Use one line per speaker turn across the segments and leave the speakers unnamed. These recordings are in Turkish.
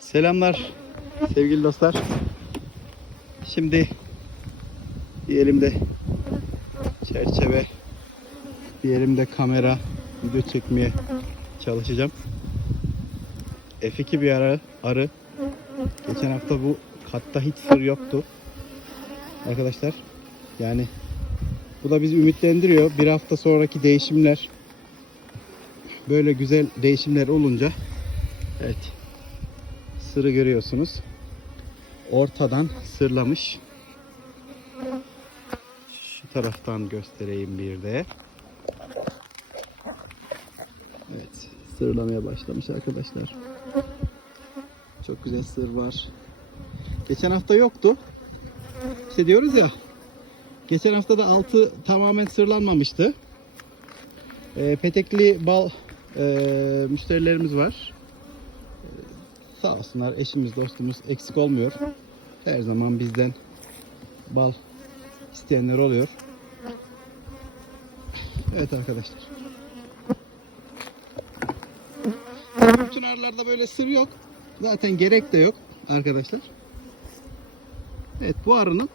Selamlar sevgili dostlar. Şimdi bir elimde çerçeve, bir elimde kamera video çekmeye çalışacağım. F2 bir arı, arı. Geçen hafta bu katta hiç sır yoktu. Arkadaşlar yani bu da bizi ümitlendiriyor. Bir hafta sonraki değişimler böyle güzel değişimler olunca evet sırı görüyorsunuz. Ortadan sırlamış. Şu taraftan göstereyim bir de. Evet, sırlamaya başlamış arkadaşlar. Çok güzel sır var. Geçen hafta yoktu. İşte diyoruz ya. Geçen hafta da altı tamamen sırlanmamıştı. Ee, petekli bal e, müşterilerimiz var. Sağ olsunlar eşimiz dostumuz eksik olmuyor. Her zaman bizden bal isteyenler oluyor. Evet arkadaşlar. Bütün arılarda böyle sır yok. Zaten gerek de yok arkadaşlar. Evet bu arının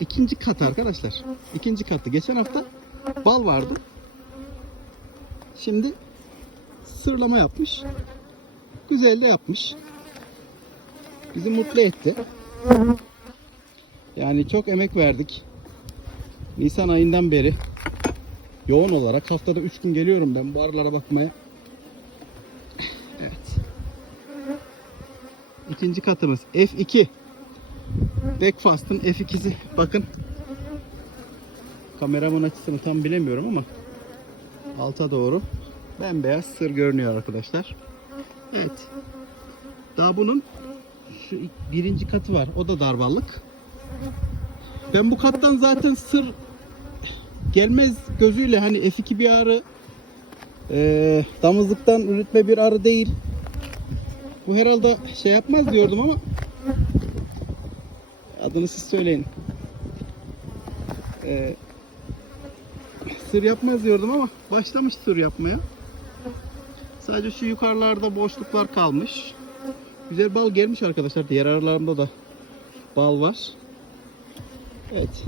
ikinci katı arkadaşlar. İkinci katı. Geçen hafta bal vardı. Şimdi sırlama yapmış. Güzel de yapmış. Bizi mutlu etti. Yani çok emek verdik. Nisan ayından beri yoğun olarak haftada 3 gün geliyorum ben bu arılara bakmaya. Evet. İkinci katımız F2. Backfast'ın F2'si. Bakın. Kameramın açısını tam bilemiyorum ama alta doğru bembeyaz sır görünüyor arkadaşlar. Evet. Daha bunun şu birinci katı var. O da darballık. Ben bu kattan zaten sır gelmez gözüyle hani F2 bir arı eee damızlıktan üretme bir arı değil. Bu herhalde şey yapmaz diyordum ama adını siz söyleyin. Eee, sır yapmaz diyordum ama başlamış sır yapmaya. Sadece şu yukarılarda boşluklar kalmış. Güzel bal gelmiş arkadaşlar. Diğer aralarında da bal var. Evet.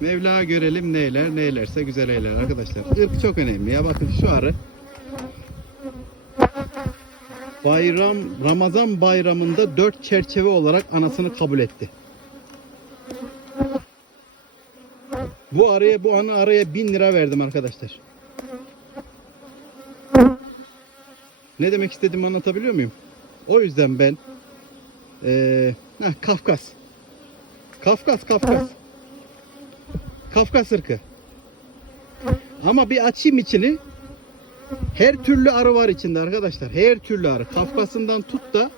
Mevla görelim neyler neylerse güzel eyler arkadaşlar. Irk çok önemli ya. Bakın şu arı. Bayram, Ramazan bayramında dört çerçeve olarak anasını kabul etti. Bu araya, bu anı araya bin lira verdim arkadaşlar. Ne demek istediğimi anlatabiliyor muyum? O yüzden ben eee heh, Kafkas. Kafkas, Kafkas. Kafkas ırkı. Ama bir açayım içini. Her türlü arı var içinde arkadaşlar. Her türlü arı. Kafkasından tut da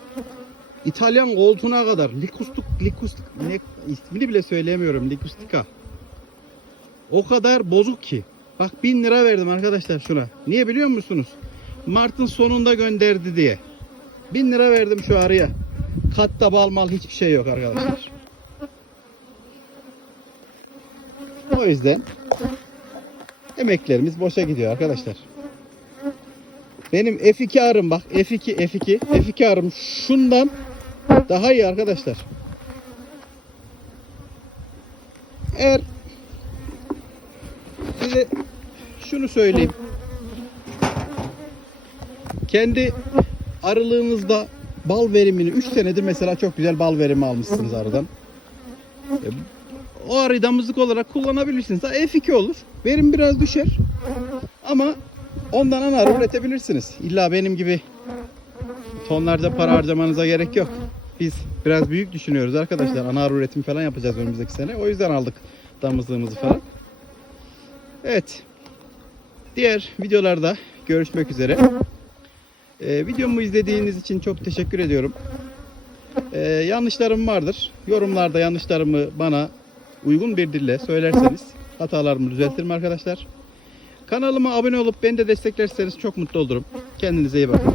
İtalyan koltuğuna kadar. Likustuk, likustuk, ne, ismini bile söyleyemiyorum. Likustika. O kadar bozuk ki. Bak bin lira verdim arkadaşlar şuna. Niye biliyor musunuz? Mart'ın sonunda gönderdi diye. Bin lira verdim şu arıya. Katta bal mal hiçbir şey yok arkadaşlar. O yüzden emeklerimiz boşa gidiyor arkadaşlar. Benim F2 arım bak F2 F2 F2 arım şundan daha iyi arkadaşlar. Eğer size şunu söyleyeyim. Kendi arılığınızda bal verimini 3 senedir mesela çok güzel bal verimi almışsınız arıdan. E, O arıyı damızlık olarak kullanabilirsiniz. Ha, F2 olur. Verim biraz düşer. Ama ondan ana arı üretebilirsiniz. İlla benim gibi tonlarca para harcamanıza gerek yok. Biz biraz büyük düşünüyoruz arkadaşlar. Ana arı üretimi falan yapacağız önümüzdeki sene. O yüzden aldık damızlığımızı falan. Evet. Diğer videolarda görüşmek üzere. Ee, videomu izlediğiniz için çok teşekkür ediyorum. Ee, yanlışlarım vardır. Yorumlarda yanlışlarımı bana uygun bir dille söylerseniz hatalarımı düzeltirim arkadaşlar. Kanalıma abone olup beni de desteklerseniz çok mutlu olurum. Kendinize iyi bakın.